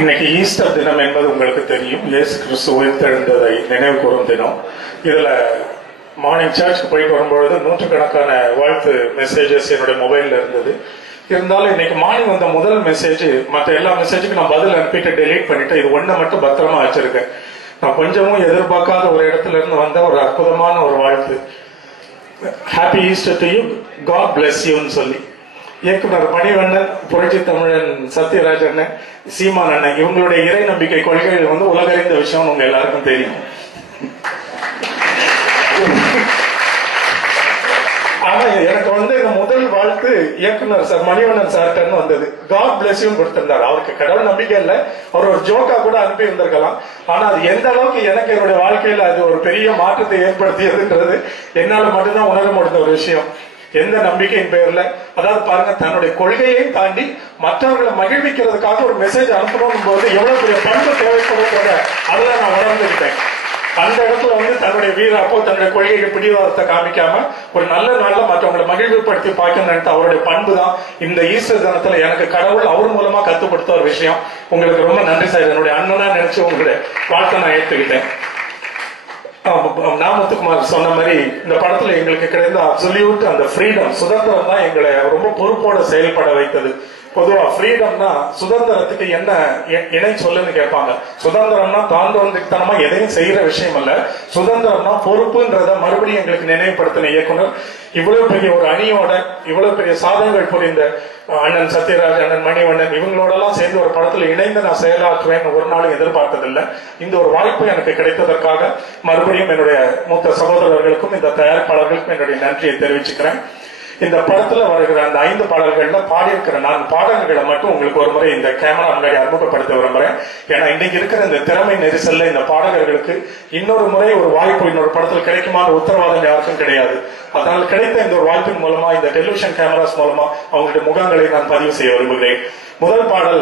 இன்னைக்கு ஈஸ்டர் தினம் என்பது உங்களுக்கு தெரியும். இயேசு கிறிஸ்து உயிர்த்தெழுந்ததை நினைவு கூறும் தினம். இதுல மார்னிங் சர்ச்சுக்கு போயிட்டு வரும்பொழுது நூற்றுக்கணக்கான வாழ்த்து மெசேஜஸ் என்னுடைய மொபைல்ல இருந்தது. இருந்தாலும் இன்னைக்கு மார்னிங் வந்த முதல் மெசேஜ் மற்ற எல்லா மெசேஜுக்கும் நான் பதில் அனுப்பிட்டு டெலீட் பண்ணிட்டு இது ஒன்றை மட்டும் பத்திரமா வச்சிருக்கேன். நான் கொஞ்சமும் எதிர்பார்க்காத ஒரு இடத்துல இருந்து வந்த ஒரு அற்புதமான ஒரு வாழ்த்து. Happy Easter to you, god bless யூன்னு சொல்லி இயக்குனர் மணிவண்ணன், புரட்சி தமிழன் சத்யராஜ் அண்ணன், சீமான் அண்ணன் இவங்களுடைய இறை நம்பிக்கை கொள்கைகள் வந்து உலகறிந்த விஷயம் உங்க எல்லாருக்கும் தெரியும். ஆனா எனக்கு வந்து இந்த முதல் வாழ்த்து இயக்குனர் சார் மணிவண்ணன் சார்ட்டன்னு வந்தது. காட் பிளஸ் யூ கொடுத்திருந்தார். அவருக்கு கடவுள் நம்பிக்கை இல்லை, அவர் ஒரு ஜோக்கா கூட அனுப்பி இருந்திருக்கலாம். ஆனா அது எந்த அளவுக்கு எனக்கு என்னுடைய வாழ்க்கையில அது ஒரு பெரிய மாற்றத்தை ஏற்படுத்தியதுன்றது என்னால மட்டும்தான் உணர முடிந்த ஒரு விஷயம். எந்த நம்பிக்கையின் பெயர்ல, அதாவது பாருங்க, தன்னுடைய கொள்கையையும் தாண்டி மற்றவர்களை மகிழ்விக்கிறதுக்காக ஒரு மெசேஜ் அனுப்பணும் போது எவ்வளவு பெரிய பண்பு தேவைப்படுறத அதெல்லாம் நான் உணர்ந்துக்கிட்டேன். அந்த இடத்துல வந்து தன்னுடைய வீரப்போ தன்னுடைய கொள்கைக்கு பிடிவாதத்தை காமிக்காம ஒரு நல்ல நாள்ல மற்றவங்களை மகிழ்வுபடுத்தி பார்க்கணும்னு அவருடைய பண்பு தான் இந்த ஈஸ்டர் தினத்துல எனக்கு கடவுள் அவர் மூலமா கத்து கொடுத்த ஒரு விஷயம். உங்களுக்கு ரொம்ப நன்றி சார். என்னுடைய அண்ணனா நினைச்சு உங்களுடைய வாழ்த்தை நான் ஏற்றுக்கிட்டேன். நாமத்துக்குமார் சொன்ன மாதிரி இந்த படத்துல எங்களுக்கு கிடைந்த அப்சல்யூட் அந்த ஃப்ரீடம், சுதந்திரம் தான் எங்களை ரொம்ப பொறுப்போட செயல்பட வைத்தது. பொதுவா ஃப்ரீடம்னா சுதந்திரத்துக்கு என்ன இணை சொல்லுன்னு கேட்பாங்க. சுதந்திரம்னா தாண்டோந்தித்தனமா எதையும் செய்யற விஷயம் அல்ல. சுதந்திரம்னா பொறுப்புன்றத மறுபடியும் எங்களுக்கு நினைவுபடுத்தின இயக்குனர். இவ்வளவு பெரிய ஒரு அணியோட இவ்வளவு பெரிய சாதனைகள் புரிந்த அண்ணன் சத்யராஜ், அண்ணன் மணிவண்ணன் இவங்களோட எல்லாம் சேர்ந்து ஒரு படத்துல இணைந்து நான் செயலாற்றுவேன் ஒரு நாளும் எதிர்பார்த்ததில்லை. இந்த ஒரு வாய்ப்பு எனக்கு கிடைத்ததற்காக மறுபடியும் என்னுடைய மூத்த சகோதரர்களுக்கும் இந்த தயாரிப்பாளர்களுக்கும் என்னுடைய நன்றியை தெரிவிச்சுக்கிறேன். இந்த படத்துல வருகிற அந்த 5 பாடல்கள்ல பாடியிருக்கிற 4 பாடல்களை மட்டும் உங்களுக்கு ஒரு முறை இந்த கேமரா முன்னாடி அறிமுகப்படுத்த விரும்புறேன். ஏன்னா இன்னைக்கு இருக்கிற இந்த திறமை நெரிசல்ல இந்த பாடகர்களுக்கு இன்னொரு முறை ஒரு வாய்ப்பு இன்னொரு படத்தில் கிடைக்குமான உத்தரவாதம் யாருக்கும் கிடையாது. அதனால் கிடைத்த இந்த ஒரு வாய்ப்பின் மூலமா, இந்த டெலிவிஷன் கேமராஸ் மூலமா அவங்களுடைய முகங்களை நான் பதிவு செய்ய விரும்புகிறேன். முதல் பாடல்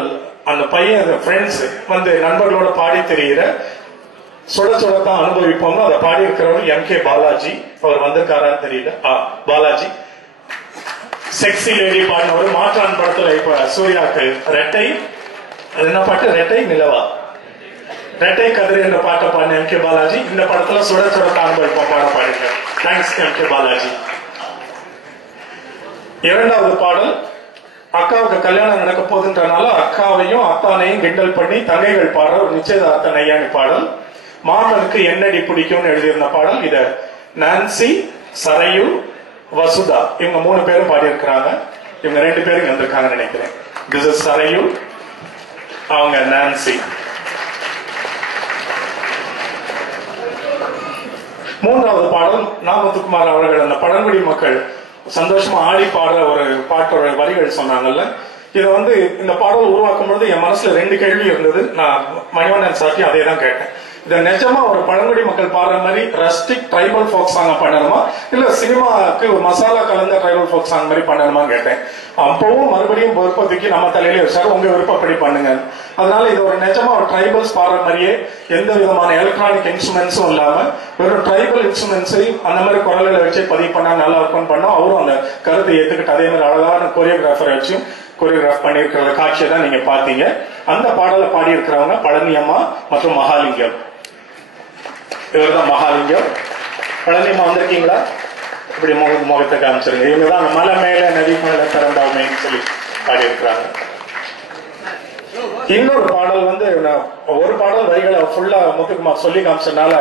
அந்த பையன் ஃப்ரெண்ட்ஸ் வந்து நண்பர்களோட பாடி தெரிகிற சுட சுடத்தான் அனுபவிப்போம்னு அதை பாடி இருக்கிறவர் MK பாலாஜி. அவர் வந்திருக்காரான்னு தெரியல. பாலாஜி செக்ஸி லேடி பாடின ஒரு மாற்றான் படத்துல இப்ப சூர்யாக்கு ரெட்டை, அது என்ன பாட்டு, ரெட்டை நிலவா, ரெட்டை கதிர் என்ற பாட்டை பாடின MK பாலாஜி இந்த படத்துல சுட சுடத்தான் அனுபவிப்போம் பாட பாடினார். Thanks MK Balaji. இரண்டாவது பாடல் அக்காவுக்கு கல்யாணம் நடக்க போகுதுன்றனால அக்காவையும் அத்தானையும் கிண்டல் பண்ணி தங்கைகள் பாடுற ஒரு நிச்சயதார்த்த நையாணி பாடல். மாமனுக்கு என்னடி பிடிக்கும்னு எழுதியிருந்த பாடல். இத நான்சி, சரையு, வசுதா இவங்க 3 பேரும் பாடியிருக்கிறாங்க. இவங்க 2 பேரும் வந்திருக்காங்கன்னு நினைக்கிறேன். திஸ் இஸ் சரையு, அவங்க நான்சி. மூன்றாவது பாடல் நாமத்துக்குமார் அவர்கள் அந்த பழங்குடி மக்கள் சந்தோஷமா ஆடி பாடுற ஒரு பாட்டோட வரிகள் சொன்னாங்கல்ல. இதை வந்து இந்த பாடல் உருவாக்கும் பொழுது என் மனசுல 2 கேள்வி இருந்தது. நான் மணிவண்ணன் சார்ட்டி அதே தான் கேட்டேன். இதை நிஜமா ஒரு பழங்குடி மக்கள் பாடுற மாதிரி ரஸ்டிக் ட்ரைபல் ஃபோக் சாங் பண்ணணுமா, இல்ல சினிமாவுக்கு ஒரு மசாலா கலந்த ட்ரைபல் ஃபோக் சாங் மாதிரி பண்ணணுமான்னு கேட்டேன். அப்பவும் மறுபடியும் விருப்பத்துக்கு நம்ம தலையிலே வச்சாரு, உங்க விருப்பப்படி பண்ணுங்க. அதனால இது ஒரு நிஜமா ஒரு ட்ரைபல்ஸ் பாடுற மாதிரியே எந்த விதமான எலக்ட்ரானிக் இன்ஸ்ட்ருமெண்ட்ஸும் இல்லாம வெறும் ட்ரைபல் இன்ஸ்ட்ருமெண்ட்ஸையும் அந்த மாதிரி குரலில வச்சு பதிவு பண்ணா நல்லா இருக்கும்னு பண்ணோம். அவரும் அந்த கருத்தை ஏத்துக்கிட்டு அதே மாதிரி அழகான கோரியோகிராஃபரை வச்சு கோரியோகிராஃப் பண்ணியிருக்கிற காட்சியை தான் நீங்க பாத்தீங்க. அந்த பாடலை பாடி இருக்கிறவங்க பழனி அம்மா மற்றும் மகாலிங்கம். இவர் தான் மகாலிங்கம். பழனி அம்மா வந்திருக்கீங்களா? இப்படி முகத்தை காமிச்சிருங்க. இவங்க தான் மலை மேல நதி மேல திறந்தாமைன்னு சொல்லி பாடி இருக்கிறாங்க. இன்னொரு பாடல் வந்து ஒரு பாடல் வரிகளை ஃபுல்லா முத்துக்குமார் சொல்லி காமிச்சதுனால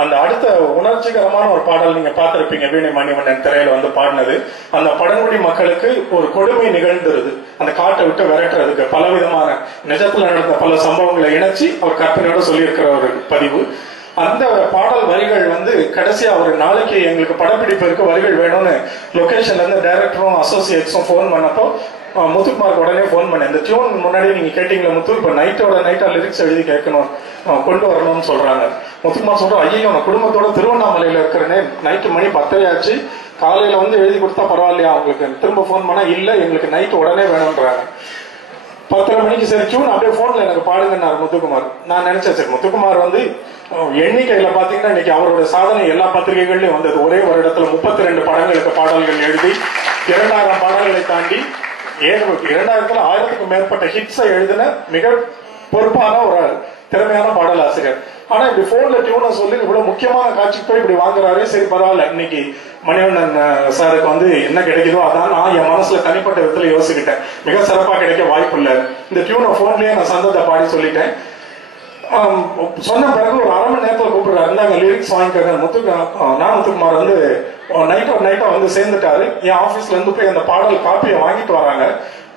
அந்த அடுத்த உணர்ச்சிகரமான ஒரு பாடல் நீங்க பார்த்திருப்பீங்க. வீணை மணிவண்ணன் திரையில வந்து பாடினது. அந்த பழங்குடி மக்களுக்கு ஒரு கொடுமை நிகழ்ந்துருது. அந்த காட்டை விட்டு விரட்டுறதுக்கு பலவிதமான நிஜத்துல நடந்த பல சம்பவங்களை இணைச்சு அவர் கற்பனையோட சொல்லியிருக்கிற ஒரு பதிவு. அந்த பாடல் வரிகள் வந்து கடைசியா ஒரு நாளைக்கு எங்களுக்கு படப்பிடிப்பிற்கு வரிகள் வேணும்னு லொகேஷன்ல இருந்து டைரக்டரும் அசோசியேட்ஸும் போன் பண்ணப்போ முத்துக்குமாருக்கு உடனே போன் பண்ணேன். இந்த டியூன் முன்னாடி நீங்க கேட்டீங்களா முத்து, இப்ப நைட்டா லிரிக்ஸ் எழுதி கேட்கணும், கொண்டு வரணும்னு சொல்றாங்க. முத்துக்குமார் சொல்ற, ஐயோ நான் குடும்பத்தோட திருவண்ணாமலையில இருக்கிறேனே, நைட்டு மணி 10 ஆச்சு, காலையில வந்து எழுதி கொடுத்தா பரவாயில்லையா உங்களுக்கு, திரும்ப போன் பண்ணா இல்ல எங்களுக்கு நைட் உடனே வேணும்ன்றாங்க. 10:30 மணிக்கு சரி டியூன் அப்படியே போன்ல எனக்கு பாடுங்கன்னாரு முத்துக்குமார். நான் நினைச்சேன் சரி முத்துக்குமார் வந்து எண்ணிக்கையில பாத்தீங்கன்னா இன்னைக்கு அவரோட சாதனை எல்லா பத்திரிகைகள்லயும் வந்தது. ஒரே ஒரு இடத்துல 32 படங்களுக்கு பாடல்கள் எழுதி 2000 பாடல்களை தாண்டி 2000 1000க்கும் மேற்பட்ட ஹிட்ஸை எழுதின மிக பொறுப்பான ஒரு திறமையான பாடலாசிரியர். ஆனா இப்படி போன்ல டியூனை சொல்லி இவ்வளவு முக்கியமான காட்சிக்கு போய் இப்படி வாங்குறாரு. சரி பரவாயில்ல, இன்னைக்கு மணிவண்ணன் சாருக்கு வந்து என்ன கிடைக்குதோ அதான் நான் என் மனசுல தனிப்பட்ட விதத்துல யோசிக்கிட்டேன். மிக சிறப்பா கிடைக்க வாய்ப்பு இல்லை. இந்த டியூனை போன்லயே நான் சந்தத்தை பாடி சொல்லிட்டேன். சொன்ன பிறகு ஒரு 1/2 மணி நேரத்தில் கூப்பிடுறாரு, இருந்தாங்க லிரிக்ஸ் வாங்கிக்காங்க. முத்துக்குமார் வந்து நைட்டா வந்து சேர்ந்துட்டாரு. என் ஆபீஸ்ல இருந்து போய் அந்த பாடல் காப்பியை வாங்கிட்டு வராங்க.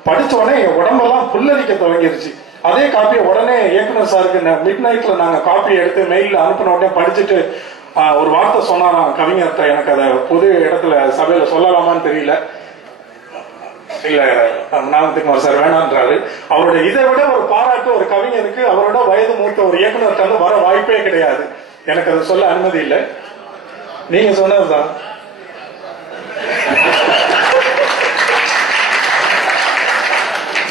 படிச்ச உடனே என் உடம்பெல்லாம் புல்லரிக்க துவங்கிருச்சு. அதே காப்பியை உடனே இயக்குனர் சாருக்கு மிட் நைட்ல நாங்க காப்பி எடுத்து மெயில அனுப்பின உடனே படிச்சுட்டு ஒரு வார்த்தை சொன்னாராம் கவிஞர்கிட்ட. எனக்கு அதை பொது இடத்துல சபையில சொல்லலாமான்னு தெரியல. இல்ல நாமத்துக்குமார் சார் வேணான்றாரு. அவருடைய இதை விட ஒரு பாராட்டு ஒரு கவிஞருக்கு அவரோட வயது மூத்த ஒரு இயக்குனர் வர வாய்ப்பே கிடையாது. எனக்கு அதை சொல்ல அனுமதி இல்லை. நீங்க சொன்னதுதான்.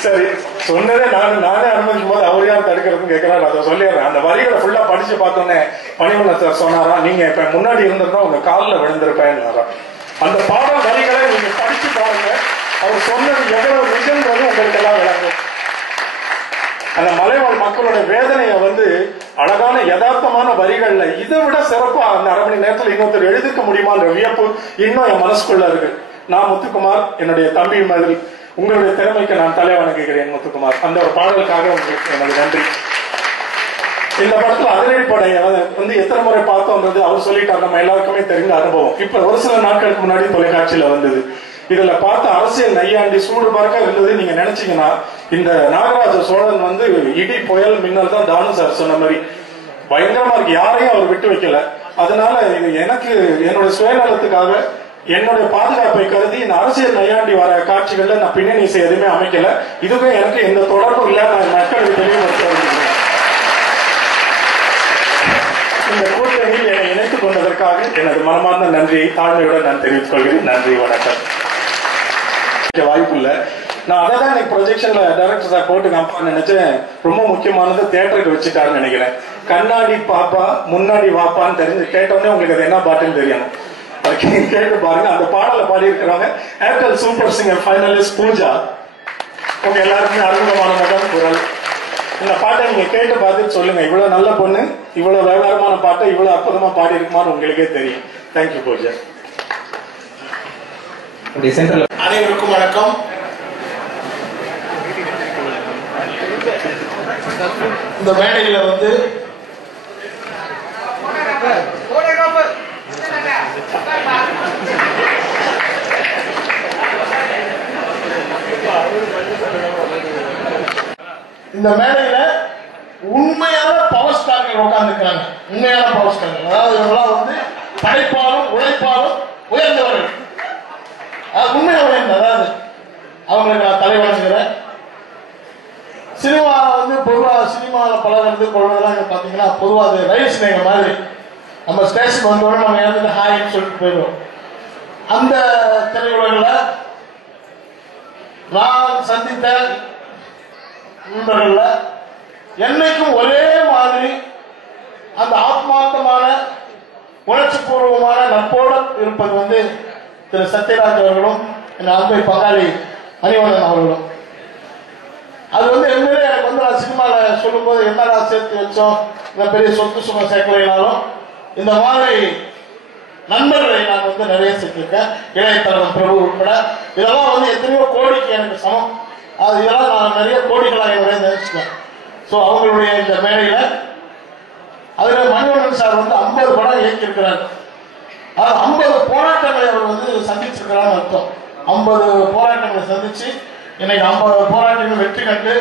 சரி, சொன்னதே நானே அனுமதிக்கும் போது அவர் யாரும் தடுக்கிறதுன்னு கேட்கிறாரு. அதை சொல்லிடுறேன். அந்த வரிகளை ஃபுல்லா படிச்சு பார்த்தோன்னே மணிவண்ணன் சார் சொன்னாரா, நீங்க இப்ப முன்னாடி இருந்திருந்தா உங்க காலில் விழுந்திருப்பேன். அந்த பாடல் வரிகளை நீங்க படிச்சு பாருங்க. அவர் சொன்னது எவ்வளவு நிஜம்ன்றது உங்களுக்கு எல்லாம் விளங்கும். அந்த மலைவாழ் மக்களோட வேதனையை வந்து அழகான யதார்த்தமான வரிகள்ல இதை விட சிறப்பா அந்த 1/2 மணி நேரத்தில் இன்னொருத்தர் எழுதிக்க முடியுமான்ற வியப்பு இன்னும் என் மனசுக்குள்ள இருக்கு. நான் முத்துக்குமார், என்னுடைய தம்பி மாதிரி உங்களுடைய திறமைக்கு நான் தலை வணங்குகிறேன் முத்துக்குமார். அந்த ஒரு பாடலுக்காக உங்களுக்கு எனது நன்றி. இந்த படத்துல அதிரடிப்படை வந்து எத்தனை முறை பார்த்தோம்ன்றது அவர் சொல்லிட்டார், நம்ம எல்லாருக்குமே தெரிந்த அனுபவம். இப்ப ஒரு சில நாட்களுக்கு முன்னாடி தொலைக்காட்சியில வந்தது. இதுல பார்த்த அரசியல் நையாண்டி சூடு பார்க்க இருந்தது. நீங்க நினைச்சீங்கன்னா இந்த நாகராஜ சோழன் வந்து இடி புயல் மின்னல் தான் தானு சார் சொன்ன மாதிரி பயங்கரமா இருக்கு. யாரையும் அவர் விட்டு வைக்கல. அதனால இது எனக்கு என்னுடைய சுயநலத்துக்காக என்னுடைய பாதுகாப்பை கருதி இந்த அரசியல் நையாண்டி வர காட்சிகள்ல நான் பின்னணி இசை எதுவுமே அமைக்கல. இதுவே எனக்கு எந்த தொடர்பும் இல்ல. நான் மக்களுக்கு தெளிவுபடுத்த இந்த கூட்டணியில் என்னை இணைத்துக் கொண்டதற்காக எனது மனமார்ந்த நன்றியை தாழ்மையுடன் நான் தெரிவித்துக் கொள்கிறேன். நன்றி, வணக்கம். வாய்ப்பு இல்ல. நான் அதை தான் எனக்கு ப்ரொஜெக்ஷன்ல டைரக்டர் சார் போட்டு காப்பான்னு நினைச்சேன். ரொம்ப முக்கியமானது தியேட்டருக்கு வச்சுட்டாருன்னு நினைக்கிறேன். கண்ணாடி பாப்பா முன்னாடி வாப்பான்னு தெரிஞ்சு கேட்டோடனே உங்களுக்கு அது என்ன பாட்டுன்னு தெரியணும். கேட்டு பாருங்க. அந்த பாடலை பாடி இருக்கிறவங்க Airtel super singer finalist Pooja. உங்க எல்லாருக்குமே அற்புதமான முதல் குரல். இந்த பாட்டை நீங்க கேட்டு பார்த்துட்டு சொல்லுங்க, இவ்வளவு நல்ல பொண்ணு இவ்வளவு விவகாரமான பாட்டை இவ்வளவு அற்புதமா பாடி இருக்குமான்னு உங்களுக்கே தெரியும். தேங்க்யூ பூஜா. அனைவருக்கும் வணக்கம். இந்த மேடையில வந்து இந்த மேடையில உண்மையான பவர் ஸ்டார்கள் உட்கார்ந்து இருக்கிறாங்க. உண்மையான பவர் ஸ்டார்கள், அதாவது இவங்களாம் வந்து படைப்பாலும் உழைப்பாலும் உயர்ந்தவர்கள். அது உண்மையா உயர்ந்த, அதாவது அவங்களுக்கு நான் தலை வணங்குகிறேன். சினிமா வந்து பொதுவாக சினிமாவில் பழகிறது கொள்வதெல்லாம் பார்த்தீங்கன்னா பொதுவாக அது ரயில் சிநேகம் மாதிரி. நம்ம ஸ்டேஷன் வந்தோடனே நம்ம இறந்துட்டு ஹாய்ன்னு சொல்லிட்டு போயிடுவோம். அந்த திரையுலகில் நான் சந்தித்த நண்பர்கள என்னைக்கும் ஒரே மாதிரி அந்த ஆத்மார்த்தமான உணர்ச்சி பூர்வமான நட்போடு இருப்பது வந்து திரு சத்யராஜ் அவர்களும் என் அன்பை பங்காளி மணிவண்ணன் அவர்களும். அது வந்து என்னவே எனக்கு வந்து நான் சினிமாவில் சொல்லும் போது என்னடா சேர்த்து வச்சோம், இந்த பெரிய சொத்து சும்மா சேர்க்கலைனாலும் இந்த மாதிரி நண்பர்களை நான் வந்து நிறைய சேர்த்திருக்கேன். இளையதளபதி பிரபு உட்பட இதெல்லாம் வந்து எத்தனையோ கோடிக்கு எனக்கு சமம். அது இதெல்லாம் நான் நிறைய கோடிகளாக நினைச்சுக்கேன். ஸோ அவங்களுடைய இந்த மேடையில் அதில் மணிவண்ணன் சார் வந்து 50 படம் இயக்கியிருக்கிறார். அது 50 போராட்டங்களை அவர் வந்து சந்திச்சிருக்கிறான்னு அர்த்தம். 50 போராட்டங்களை சந்திச்சு இன்னைக்கு 50 போராட்டங்கள் வெற்றி கண்டு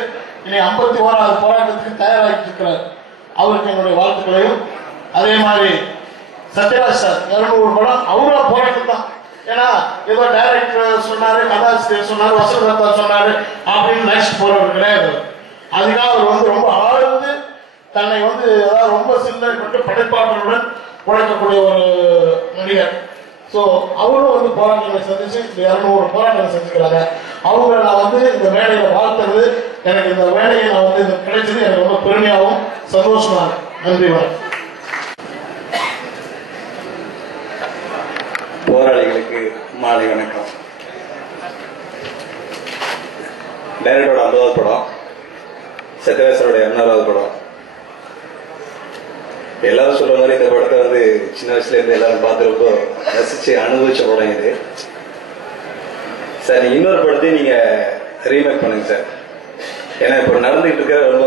இன்னைக்கு 51வது போராட்டத்துக்கு தயாராகிட்டு இருக்கிறார். அவருக்கு என்னுடைய வாழ்த்துக்களையும், அதே மாதிரி சத்யராஜ் சார் 200 படம் அவரோட போராட்டம் தான். ஏன்னா ஏதோ டைரக்டர் சொன்னாரு, கதாசிரியர் சொன்னாரு, வசனகர்த்தா சொன்னாரு அப்படின்னு நினைச்சிட்டு போறவர் கிடையாது. அதுக்காக அவர் வந்து ரொம்ப ஆழ்ந்து தன்னை வந்து அதாவது ரொம்ப சிந்தனைப்பட்டு படைப்பாளர்களுடன் உழைக்கக்கூடிய ஒரு நடிகர். ஸோ அவரும் வந்து போராட்டங்களை சந்திச்சு 200 போராட்டங்களை செஞ்சுக்கிறாங்க. அவங்க நான் வந்து இந்த மேடையில வாழ்த்துறது, எனக்கு இந்த வேலையை நான் வந்து கிடைச்சது எனக்கு ரொம்ப பெருமையாகவும் சந்தோஷமா இருக்கு. நன்றி. போராளிகளுக்கு மாலை வணக்கம். டைரக்டரோட 50வது படம், சத்யராஜரோட 200வது படம். எல்லாரும் சொல்ற மாதிரி இந்த படத்தை வந்து சின்ன வயசுல இருந்து எல்லாரும் பார்த்து ரொம்ப ரசிச்சு அனுபவிச்ச படம் இது சார். இன்னொரு படத்தையும் நீங்க ரீமேக் பண்ணுங்க சார். ஏன்னா இப்போ நடந்துகிட்டு இருக்கிற ரொம்ப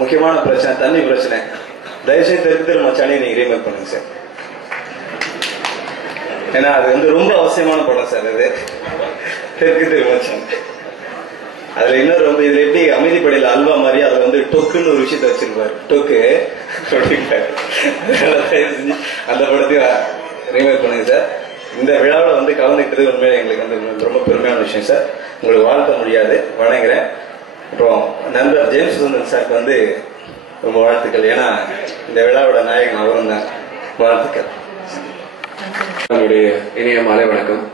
முக்கியமான பிரச்சனை தண்ணி பிரச்சனை. தயவுசெய்து தெற்கு தெரு மச்சானே நீங்க ரீமேக் பண்ணுங்க சார். ஏன்னா அது வந்து ரொம்ப அவசியமான படம் சார். அது தெற்கு தெரு மச்சான். அதுல இன்னொரு ரொம்ப இதுல எப்படி அமைதிப்படையில அல்வா மாதிரி அதுல வந்து டொக்குன்னு ஒரு விஷயத்த வச்சிருப்பாரு. டொக்கு அந்த படத்தையும் ரீமேக் பண்ணுங்க சார். இந்த விழாவில் வந்து கலந்துக்கிட்டது உண்மையில எங்களுக்கு வந்து ரொம்ப பெருமையான விஷயம் சார். உங்களுக்கு வாழ்த்த முடியாது, வணங்குறேன். அப்புறம் நண்பர் ஜேம்ஸ் சுந்தர் சாருக்கு வந்து ரொம்ப வாழ்த்துக்கள். ஏன்னா இந்த விழாவோட நாயகன் அவரும் தான். வாழ்த்துக்கள். என்னுடைய இனிய மாலை வணக்கம்.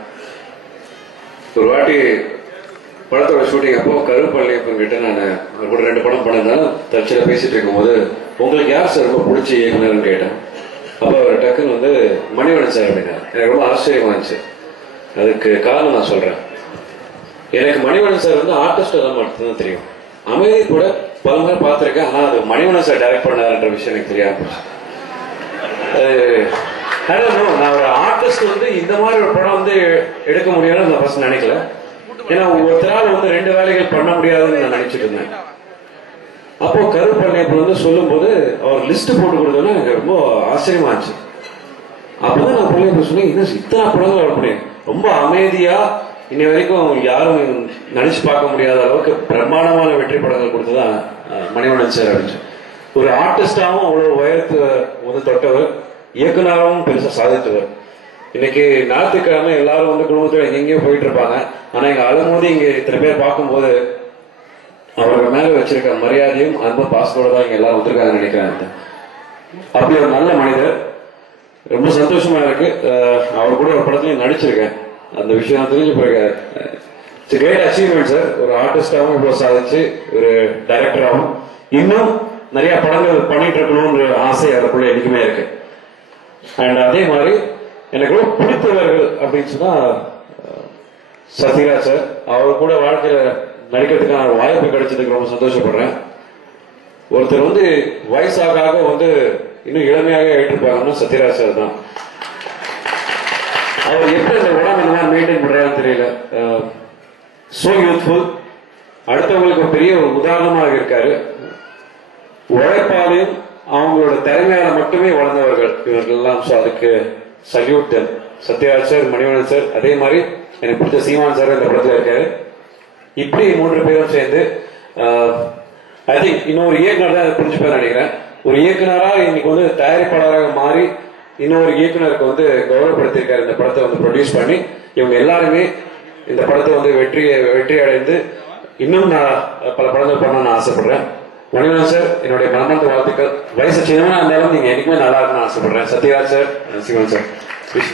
ஒரு வாட்டி படத்தோட ஷூட்டிங் அப்போ கருப்பள்ளியப்பன் கிட்ட நான் ஒரு 2 படம் பண்ணதுனால தற்செயலாக பேசிட்டு இருக்கும்போது உங்களுக்கு யார் சார் ரொம்ப பிடிச்ச இயக்குனர்னு கேட்டேன். அப்போ அவர் டக்குன்னு வந்து மணிவண்ணன் சார் அப்படின்னா எனக்கு ரொம்ப ஆச்சரியமா இருந்துச்சு. அதுக்கு காரணம் நான் சொல்றேன். எனக்கு மணிவண்ணன் சார் வந்து ஆர்டிஸ்ட் எல்லாம் மட்டும்தான் தெரியும். அமைதி கூட பல முறை பார்த்துருக்கேன். ஆனால் அது மணிவண்ணன் சார் டைரக்ட் பண்ணாருன்ற விஷயம் எனக்கு தெரியாம போச்சு. நான் ஒரு ஆர்டிஸ்ட் வந்து இந்த மாதிரி ஒரு படம் வந்து எடுக்க முடியாதுன்னு நான் ஃபர்ஸ்ட் நினைக்கல. ஏன்னா ஒருத்தரால் வந்து 2 வேலைகள் பண்ண முடியாதுன்னு நான் நினைச்சிட்டு இருந்தேன். அப்போ கருப்பள்ளியப்பன் வந்து சொல்லும் போது அவர் லிஸ்ட் போட்டு கொடுத்தோன்னா எனக்கு ரொம்ப ஆச்சரியமா இருந்துச்சு. அப்பதான் நான் பள்ளியப்பன் சொன்னேன், இன்னும் இத்தனை படங்கள் அவர் பண்ணேன். ரொம்ப அமைதியா இன்னை வரைக்கும் யாரும் நினைச்சு பார்க்க முடியாத அளவுக்கு பிரம்மாண்டமான வெற்றி படங்கள் கொடுத்துதான் மணிவண்ணன் சார் இருந்துச்சு. ஒரு ஆர்டிஸ்டாவும் அவ்வளவு உயரத்து வந்து தொட்டவர், இயக்குனராகவும் பெருசா சாதித்தவர். இன்னைக்கு ஞாயிற்றுக்கிழமை எல்லாரும் வந்து குடும்பத்துல எங்கெங்கயோ போயிட்டு இருப்பாங்க. ஆனா எங்க அழும்போது இங்க இத்தனை பேர் பார்க்கும்போது அவர்கள் மேல வச்சிருக்க மரியாதையும் அன்பு பாசத்தோட தான் இங்க எல்லாரும் வந்திருக்காங்கன்னு நினைக்கிறேன். அப்படி ஒரு நல்ல மனிதர். ரொம்ப சந்தோஷமா இருக்கு. அவர் கூட ஒரு படத்துலயும் நடிச்சிருக்கேன். அந்த விஷயம் தெரிஞ்சு போயிருக்காரு. It's great achievement sir. ஒரு ஆர்டிஸ்டாவும் இவ்வளவு சாதிச்சு ஒரு டைரக்டராகவும் இன்னும் நிறைய படங்கள் பண்ணிட்டு இருக்கணும்ன்ற ஆசை அதுக்குள்ள என்னைக்குமே இருக்கு. அண்ட் அதே மாதிரி எனக்கு ரொம்ப பிடித்தவர்கள் அப்படின்னு சொன்னா சத்யராஜ் சார். அவர் கூட வாழ்க்கையில நடிக்கிறதுக்கான வாய்ப்பு கிடைச்சதுக்கு ரொம்ப சந்தோஷப்படுறேன். ஒருத்தர் வந்து வயசாக வந்து இன்னும் இளமையாக ஆயிட்டிருப்பாங்கன்னா சத்யராஜ் சார் தான். அவர் எப்படி அந்த உடம்பு இந்த மாதிரி மெயின்டைன் பண்றாருன்னு தெரியல. So youthful. அடுத்தவங்களுக்கு பெரிய உதாரணமாக இருக்காரு. உழைப்பாலையும் அவங்களோட திறமையால மட்டுமே வளர்ந்தவர்கள் இவர்கள் எல்லாம். அதுக்கு salute Sathyaraj sir, Manivannan sir. அதே மாதிரி எனக்கு பிடிச்ச சீமான் சார் இந்த படத்துல இருக்காரு. இப்படி 3 பேரும் சேர்ந்து ஐ திங்க் இன்னொரு இயக்குனர் தான் புரிஞ்சு பேர் நினைக்கிறேன். ஒரு இயக்குனராக இன்னைக்கு வந்து தயாரிப்பாளராக மாறி இன்னொரு இயக்குனருக்கு வந்து கௌரவப்படுத்திருக்காரு இந்த படத்தை வந்து ப்ரொடியூஸ் பண்ணி. இவங்க எல்லாருமே இந்த படத்தை வந்து வெற்றி அடைந்து இன்னும் நான் பல படங்கள் பண்ணணும்னு ஆசைப்படுறேன். மணிவண்ணன் சார், என்னுடைய மனமார்ந்த வாழ்த்துக்கள். வயசு சின்னவனா இருந்தாலும் நீங்க என்னைக்குமே நல்லா இருக்குன்னு ஆசைப்படுறேன். Sathyaraj sir, Sivan sir, wish